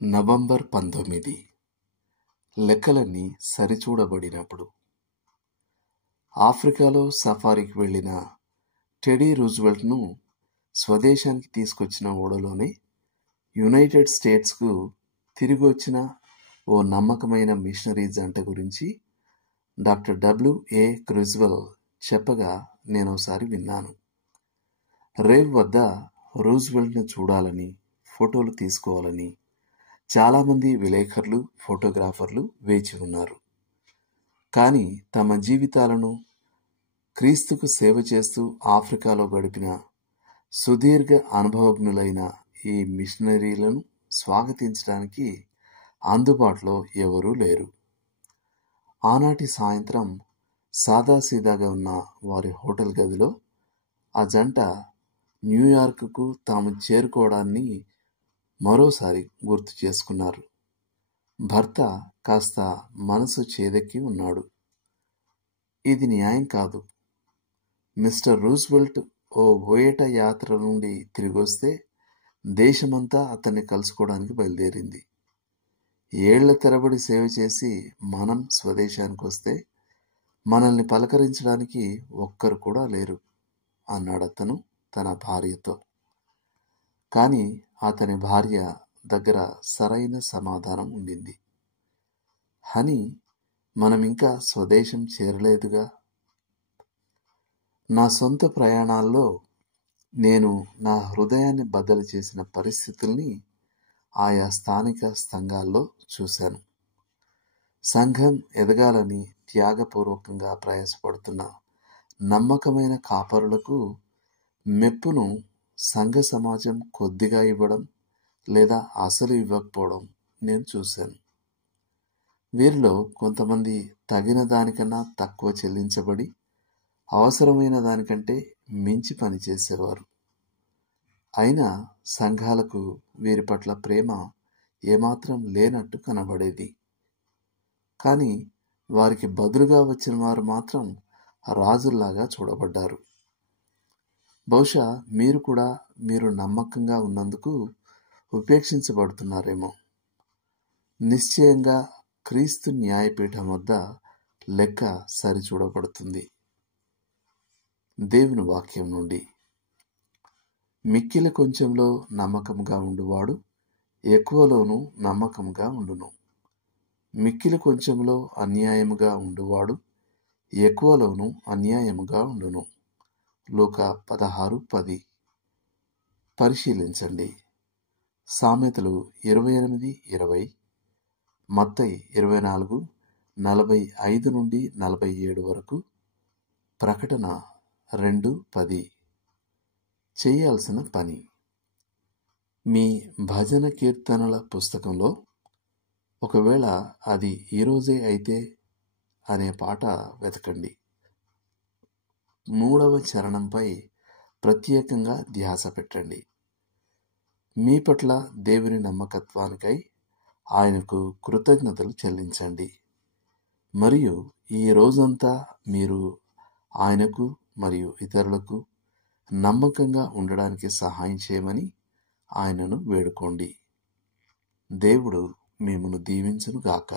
November 19 లెక్కలన్నీ సరిచూడబడినప్పుడు ఆఫ్రికాలో సఫారీకి వెళ్లిన టెడీ రూజ్వెల్ట్ను స్వదేశానికి తీసుకొచ్చిన ఓడలోనే యునైటెడ్ స్టేట్స్కు తిరిగి వచ్చిన ఓ నమ్మకమైన మిషనరీ జంట గురించి డాక్టర్ డబ్ల్యూఏ క్రిజ్వెల్ చెప్పగా నేనోసారి విన్నాను. రేవ్ వద్ద రూజ్వెల్ట్ను చూడాలని, ఫోటోలు తీసుకోవాలని చాలామంది విలేకరులు, ఫోటోగ్రాఫర్లు వేచి ఉన్నారు. కానీ తమ జీవితాలను క్రీస్తుకు సేవ చేస్తూ ఆఫ్రికాలో గడిపిన సుదీర్ఘ అనుభవజ్ఞులైన ఈ మిషనరీలను స్వాగతించడానికి అందుబాటులో ఎవరూ లేరు. ఆనాటి సాయంత్రం సాదాసీదాగా ఉన్న వారి హోటల్ గదిలో ఆ జంట న్యూయార్క్కు తాము చేరుకోవడాన్ని మరోసారి గుర్తు చేసుకున్నారు. భర్త కాస్త మనసు చేదెక్కి ఉన్నాడు. ఇది న్యాయం కాదు. మిస్టర్ రూజ్వెల్ట్ ఓ వేట యాత్ర నుండి తిరిగొస్తే దేశమంతా అతన్ని కలుసుకోవడానికి బయలుదేరింది. ఏళ్ల తరబడి సేవ చేసి మనం స్వదేశానికి వస్తే మనల్ని పలకరించడానికి ఒక్కరు కూడా లేరు అన్నాడతను తన భార్యతో. కానీ అతని భార్య దగ్గర సరైన సమాధానం ఉండింది. హనీ, మనమింకా స్వదేశం చేరలేదుగా. నా సొంత ప్రయాణాల్లో నేను నా హృదయాన్ని బద్దలు చేసిన పరిస్థితుల్ని ఆయా స్థానిక సంఘాల్లో చూశాను. సంఘం ఎదగాలని త్యాగపూర్వకంగా ప్రయాసపడుతున్న నమ్మకమైన కాపరులకు మెప్పును సంఘ సమాజం కొద్దిగా ఇవ్వడం లేదా అసలు ఇవ్వకపోవడం నేను చూశాను. వీరిలో కొంతమంది తగిన దానికన్నా తక్కువ చెల్లించబడి అవసరమైన దానికంటే మించి పనిచేసేవారు. అయినా సంఘాలకు వీరి పట్ల ప్రేమ ఏమాత్రం లేనట్టు కనబడేది. కానీ వారికి బదులుగా వచ్చిన వారు మాత్రం రాజుల్లాగా చూడబడ్డారు. బహుశా మీరు కూడా మీరు నమ్మకంగా ఉన్నందుకు ఉపేక్షించబడుతున్నారేమో. నిశ్చయంగా క్రీస్తు న్యాయపీఠం వద్ద లెక్క సరిచూడబడుతుంది. దేవుని వాక్యం నుండి, మిక్కిలి కొంచెంలో నమ్మకంగా ఉండువాడు ఎక్కువలోనూ నమ్మకంగా ఉండును. మిక్కిలి కొంచెంలో అన్యాయముగా ఉండువాడు ఎక్కువలోనూ అన్యాయముగా ఉండును. లూకా 16:10. పరిశీలించండి. సామెతలు 28:20, మత్తయి 24:45-47 వరకు, ప్రకటన 2:10. చేయాల్సిన పని. మీ భజన కీర్తనల పుస్తకంలో, ఒకవేళ అది ఈరోజే అయితే అనే పాట వెతకండి. 3వ చరణంపై ప్రత్యేకంగా ధ్యాస పెట్టండి. మీ పట్ల దేవుని నమ్మకత్వానికై ఆయనకు కృతజ్ఞతలు చెల్లించండి. మరియు ఈ రోజంతా మీరు ఆయనకు మరియు ఇతరులకు నమ్మకంగా ఉండడానికి సహాయం చేయమని ఆయనను వేడుకోండి. దేవుడు మిమ్మును దీవించును గాక.